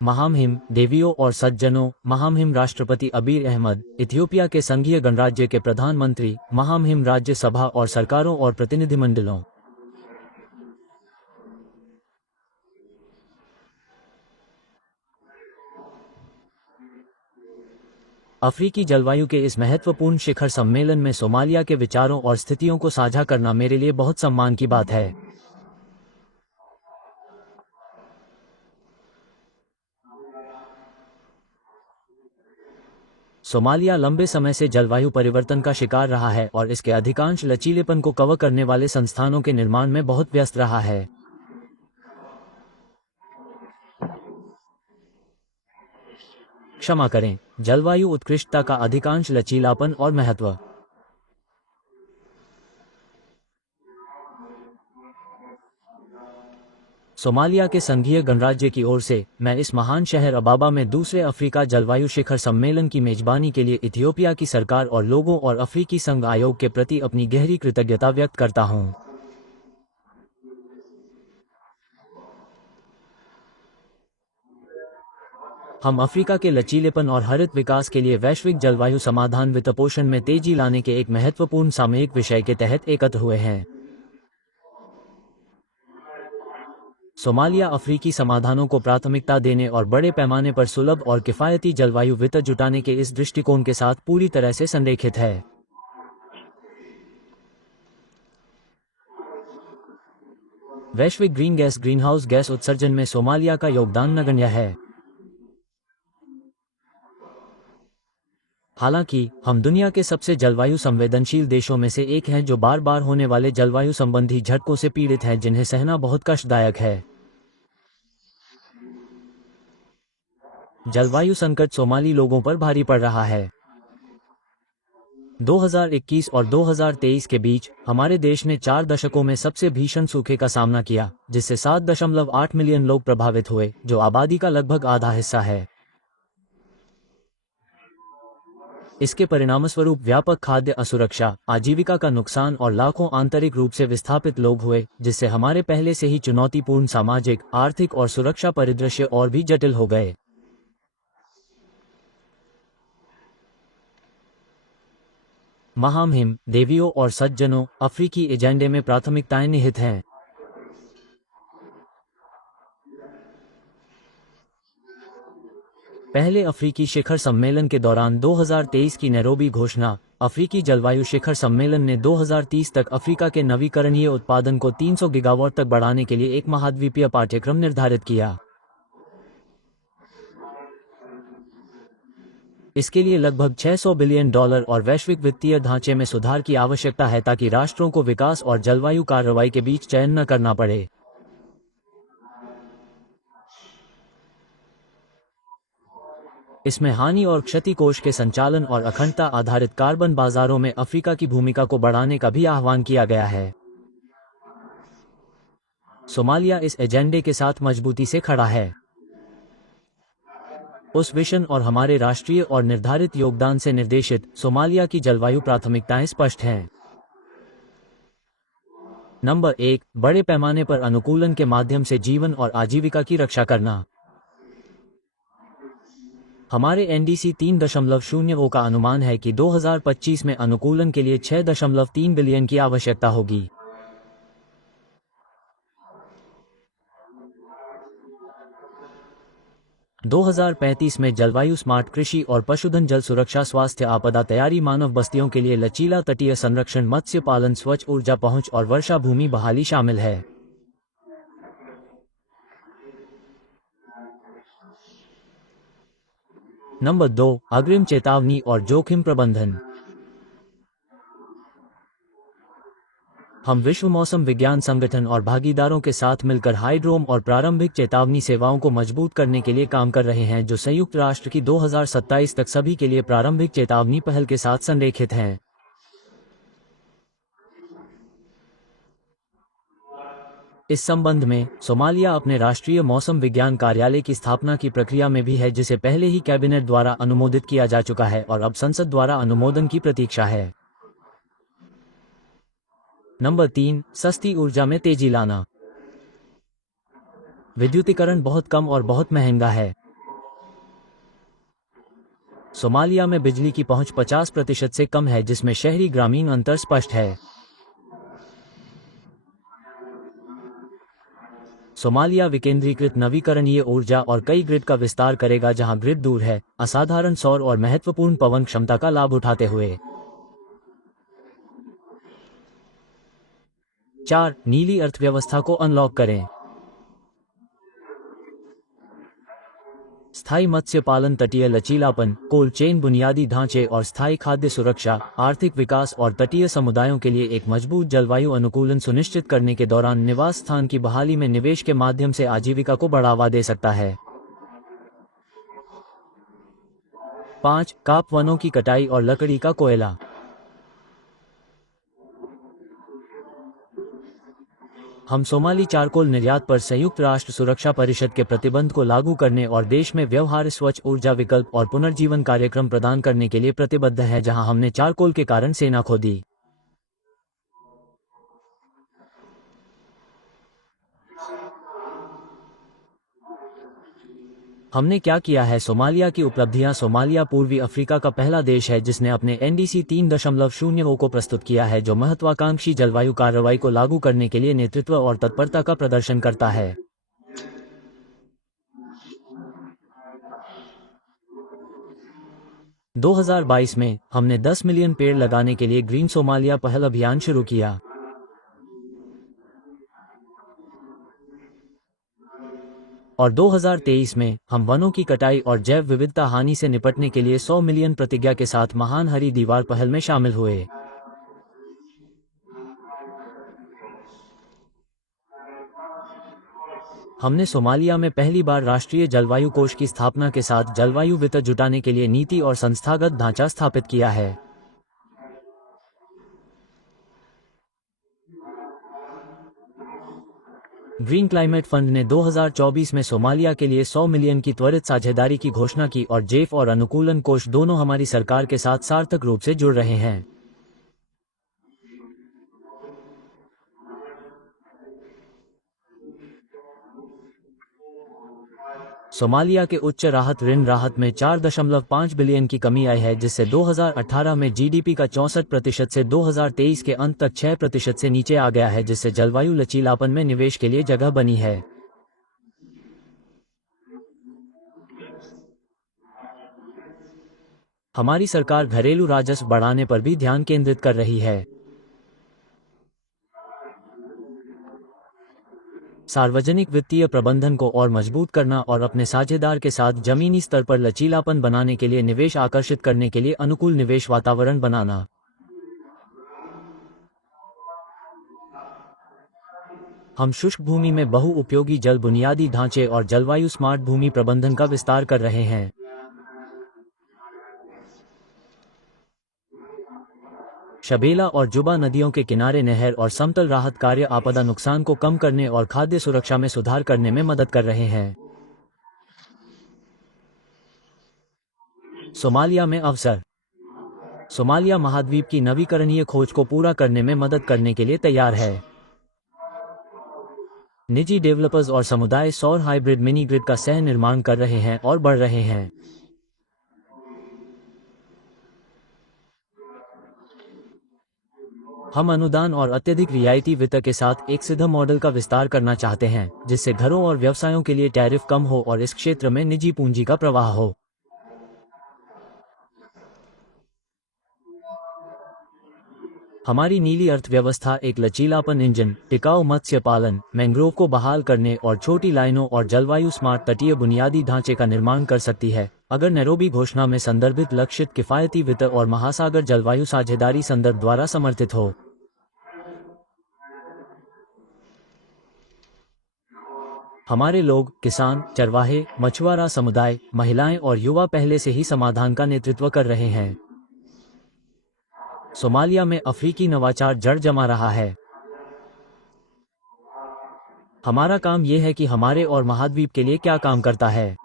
महामहिम देवियों और सज्जनों, महामहिम राष्ट्रपति अबीर अहमद, इथियोपिया के संघीय गणराज्य के प्रधानमंत्री, महामहिम राज्य सभा और सरकारों और प्रतिनिधिमंडलों, अफ्रीकी जलवायु के इस महत्वपूर्ण शिखर सम्मेलन में सोमालिया के विचारों और स्थितियों को साझा करना मेरे लिए बहुत सम्मान की बात है। सोमालिया लंबे समय से जलवायु परिवर्तन का शिकार रहा है और इसके अधिकांश लचीलेपन को कवर करने वाले संस्थानों के निर्माण में बहुत व्यस्त रहा है। क्षमा करें, जलवायु उत्कृष्टता का अधिकांश लचीलापन और महत्व। सोमालिया के संघीय गणराज्य की ओर से मैं इस महान शहर अबाबा में दूसरे अफ्रीका जलवायु शिखर सम्मेलन की मेजबानी के लिए इथियोपिया की सरकार और लोगों और अफ्रीकी संघ आयोग के प्रति अपनी गहरी कृतज्ञता व्यक्त करता हूं। हम अफ्रीका के लचीलेपन और हरित विकास के लिए वैश्विक जलवायु समाधान वित्तपोषण में तेजी लाने के एक महत्वपूर्ण सामयिक विषय के तहत एकत्र हुए हैं। सोमालिया अफ्रीकी समाधानों को प्राथमिकता देने और बड़े पैमाने पर सुलभ और किफायती जलवायु वित्त जुटाने के इस दृष्टिकोण के साथ पूरी तरह से संरेखित है। वैश्विक ग्रीनहाउस गैस उत्सर्जन में सोमालिया का योगदान नगण्य है। हालांकि हम दुनिया के सबसे जलवायु संवेदनशील देशों में से एक हैं जो बार बार होने वाले जलवायु संबंधी झटकों से पीड़ित हैं जिन्हें सहना बहुत कष्टदायक है। जलवायु संकट सोमाली लोगों पर भारी पड़ रहा है। 2021 और 2023 के बीच हमारे देश ने 4 दशकों में सबसे भीषण सूखे का सामना किया, जिससे 7.8 मिलियन लोग प्रभावित हुए, जो आबादी का लगभग आधा हिस्सा है। इसके परिणामस्वरूप व्यापक खाद्य असुरक्षा, आजीविका का नुकसान और लाखों आंतरिक रूप से विस्थापित लोग हुए, जिससे हमारे पहले से ही चुनौतीपूर्ण सामाजिक, आर्थिक और सुरक्षा परिदृश्य और भी जटिल हो गए। महामहिम देवियों और सज्जनों, अफ्रीकी एजेंडे में प्राथमिकताएं निहित हैं। पहले अफ्रीकी शिखर सम्मेलन के दौरान 2023 की नैरोबी घोषणा, अफ्रीकी जलवायु शिखर सम्मेलन ने 2030 तक अफ्रीका के नवीकरणीय उत्पादन को 300 गीगावाट तक बढ़ाने के लिए एक महाद्वीपीय पाठ्यक्रम निर्धारित किया। इसके लिए लगभग $600 बिलियन और वैश्विक वित्तीय ढांचे में सुधार की आवश्यकता है ताकि राष्ट्रों को विकास और जलवायु कार्रवाई के बीच चयन न करना पड़े। इसमें हानि और क्षति कोष के संचालन और अखंडता आधारित कार्बन बाजारों में अफ्रीका की भूमिका को बढ़ाने का भी आह्वान किया गया है। सोमालिया इस एजेंडे के साथ मजबूती से खड़ा है। उस विजन और हमारे राष्ट्रीय और निर्धारित योगदान से निर्देशित सोमालिया की जलवायु प्राथमिकताएं स्पष्ट हैं। नंबर 1, बड़े पैमाने पर अनुकूलन के माध्यम से जीवन और आजीविका की रक्षा करना। हमारे एनडीसी 3.0 का अनुमान है कि 2025 में अनुकूलन के लिए 6.3 बिलियन की आवश्यकता होगी। – 2035 में जलवायु स्मार्ट कृषि और पशुधन, जल सुरक्षा, स्वास्थ्य, आपदा तैयारी, मानव बस्तियों के लिए लचीला तटीय संरक्षण, मत्स्य पालन, स्वच्छ ऊर्जा पहुंच और वर्षा भूमि बहाली शामिल है। नंबर 2, अग्रिम चेतावनी और जोखिम प्रबंधन। हम विश्व मौसम विज्ञान संगठन और भागीदारों के साथ मिलकर हाइड्रोम और प्रारंभिक चेतावनी सेवाओं को मजबूत करने के लिए काम कर रहे हैं, जो संयुक्त राष्ट्र की 2027 तक सभी के लिए प्रारंभिक चेतावनी पहल के साथ संरेखित हैं। इस संबंध में सोमालिया अपने राष्ट्रीय मौसम विज्ञान कार्यालय की स्थापना की प्रक्रिया में भी है, जिसे पहले ही कैबिनेट द्वारा अनुमोदित किया जा चुका है और अब संसद द्वारा अनुमोदन की प्रतीक्षा है। नंबर 3, सस्ती ऊर्जा में तेजी लाना। विद्युतीकरण बहुत कम और बहुत महंगा है। सोमालिया में बिजली की पहुंच 50% से कम है, जिसमें शहरी ग्रामीण अंतर स्पष्ट है। सोमालिया विकेंद्रीकृत नवीकरणीय ऊर्जा और कई ग्रिड का विस्तार करेगा जहां ग्रिड दूर है, असाधारण सौर और महत्वपूर्ण पवन क्षमता का लाभ उठाते हुए। 4. नीली अर्थव्यवस्था को अनलॉक करें। स्थायी मत्स्य पालन, तटीय लचीलापन, कोल्ड चेन, बुनियादी ढांचे और स्थायी खाद्य सुरक्षा, आर्थिक विकास और तटीय समुदायों के लिए एक मजबूत जलवायु अनुकूलन सुनिश्चित करने के दौरान निवास स्थान की बहाली में निवेश के माध्यम से आजीविका को बढ़ावा दे सकता है। 5. काप वनों की कटाई और लकड़ी का कोयला। हम सोमाली चारकोल निर्यात पर संयुक्त राष्ट्र सुरक्षा परिषद के प्रतिबंध को लागू करने और देश में व्यवहार्य स्वच्छ ऊर्जा विकल्प और पुनर्जीवन कार्यक्रम प्रदान करने के लिए प्रतिबद्ध हैं, जहां हमने चारकोल के कारण सेना खो दी। हमने क्या किया है? सोमालिया की उपलब्धियां। सोमालिया पूर्वी अफ्रीका का पहला देश है जिसने अपने NDC 3.0 को प्रस्तुत किया है, जो महत्वाकांक्षी जलवायु कार्रवाई को लागू करने के लिए नेतृत्व और तत्परता का प्रदर्शन करता है। - 2022 में हमने 10 मिलियन पेड़ लगाने के लिए ग्रीन सोमालिया पहल अभियान शुरू किया। और 2023 में हम वनों की कटाई और जैव विविधता हानि से निपटने के लिए 100 मिलियन प्रतिज्ञा के साथ महान हरी दीवार पहल में शामिल हुए। हमने सोमालिया में पहली बार राष्ट्रीय जलवायु कोष की स्थापना के साथ जलवायु वित्त जुटाने के लिए नीति और संस्थागत ढांचा स्थापित किया है। ग्रीन क्लाइमेट फंड ने 2024 में सोमालिया के लिए 100 मिलियन की त्वरित साझेदारी की घोषणा की और जेफ और अनुकूलन कोष दोनों हमारी सरकार के साथ सार्थक रूप से जुड़ रहे हैं। सोमालिया के उच्च राहत ऋण राहत में 4.5 बिलियन की कमी आई है, जिससे 2018 में GDP का 64% से 2023 के अंत तक 6% से नीचे आ गया है, जिससे जलवायु लचीलापन में निवेश के लिए जगह बनी है। हमारी सरकार घरेलू राजस्व बढ़ाने पर भी ध्यान केंद्रित कर रही है। सार्वजनिक वित्तीय प्रबंधन को और मजबूत करना और अपने साझेदार के साथ जमीनी स्तर पर लचीलापन बनाने के लिए निवेश आकर्षित करने के लिए अनुकूल निवेश वातावरण बनाना। हम शुष्क भूमि में बहुउपयोगी जल बुनियादी ढांचे और जलवायु स्मार्ट भूमि प्रबंधन का विस्तार कर रहे हैं। शबेला और जुबा नदियों के किनारे नहर और समतल राहत कार्य आपदा नुकसान को कम करने और खाद्य सुरक्षा में सुधार करने में मदद कर रहे हैं। सोमालिया में अवसर। सोमालिया महाद्वीप की नवीकरणीय खोज को पूरा करने में मदद करने के लिए तैयार है। निजी डेवलपर्स और समुदाय सौर हाइब्रिड मिनी ग्रिड का सह निर्माण कर रहे हैं और बढ़ रहे हैं। हम अनुदान और अत्यधिक रियायती वित्त के साथ एक सीधा मॉडल का विस्तार करना चाहते हैं, जिससे घरों और व्यवसायों के लिए टैरिफ कम हो और इस क्षेत्र में निजी पूंजी का प्रवाह हो। हमारी नीली अर्थव्यवस्था एक लचीलापन इंजन, टिकाऊ मत्स्य पालन, मैंग्रोव को बहाल करने और छोटी लाइनों और जलवायु स्मार्ट तटीय बुनियादी ढांचे का निर्माण कर सकती है, अगर नैरोबी घोषणा में संदर्भित लक्षित किफायती वित्त और महासागर जलवायु साझेदारी संदर्भ द्वारा समर्थित हो। हमारे लोग, किसान, चरवाहे, मछुआरा समुदाय, महिलाएं और युवा पहले से ही समाधान का नेतृत्व कर रहे हैं। सोमालिया में अफ्रीकी नवाचार जड़ जमा रहा है। हमारा काम यह है कि हमारे और महाद्वीप के लिए क्या काम करता है।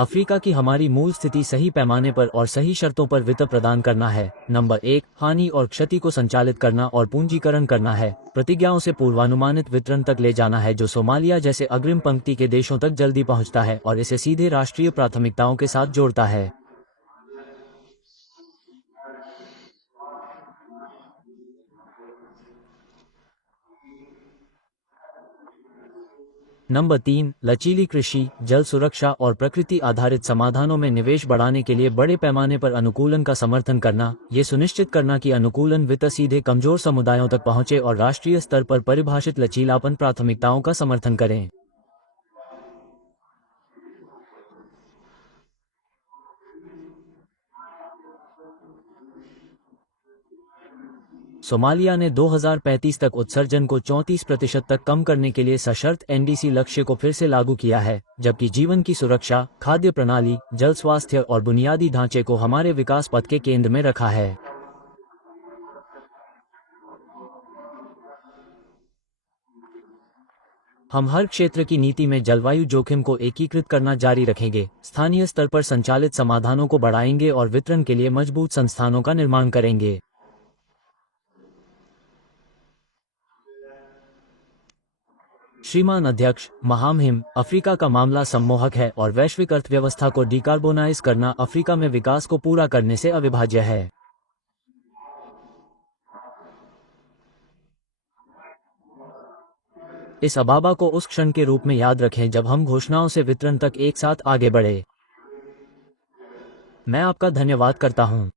अफ्रीका की हमारी मूल स्थिति सही पैमाने पर और सही शर्तों पर वित्त प्रदान करना है। नंबर 1, हानि और क्षति को संचालित करना और पूंजीकरण करना है। प्रतिज्ञाओं से पूर्वानुमानित वितरण तक ले जाना है, जो सोमालिया जैसे अग्रिम पंक्ति के देशों तक जल्दी पहुंचता है और इसे सीधे राष्ट्रीय प्राथमिकताओं के साथ जोड़ता है। नंबर 3, लचीली कृषि, जल सुरक्षा और प्रकृति आधारित समाधानों में निवेश बढ़ाने के लिए बड़े पैमाने पर अनुकूलन का समर्थन करना। ये सुनिश्चित करना कि अनुकूलन वित्त सीधे कमजोर समुदायों तक पहुंचे और राष्ट्रीय स्तर पर परिभाषित लचीलापन प्राथमिकताओं का समर्थन करें। सोमालिया ने 2035 तक उत्सर्जन को 34% तक कम करने के लिए सशर्त एनडीसी लक्ष्य को फिर से लागू किया है, जबकि जीवन की सुरक्षा, खाद्य प्रणाली, जल स्वास्थ्य और बुनियादी ढांचे को हमारे विकास पथ के केंद्र में रखा है। हम हर क्षेत्र की नीति में जलवायु जोखिम को एकीकृत करना जारी रखेंगे, स्थानीय स्तर पर संचालित समाधानों को बढ़ाएंगे और वितरण के लिए मजबूत संस्थानों का निर्माण करेंगे। श्रीमान अध्यक्ष, महामहिम, अफ्रीका का मामला सम्मोहक है और वैश्विक अर्थव्यवस्था को डिकार्बोनाइज करना अफ्रीका में विकास को पूरा करने से अविभाज्य है। इस अबाबा को उस क्षण के रूप में याद रखें जब हम घोषणाओं से वितरण तक एक साथ आगे बढ़े। मैं आपका धन्यवाद करता हूं।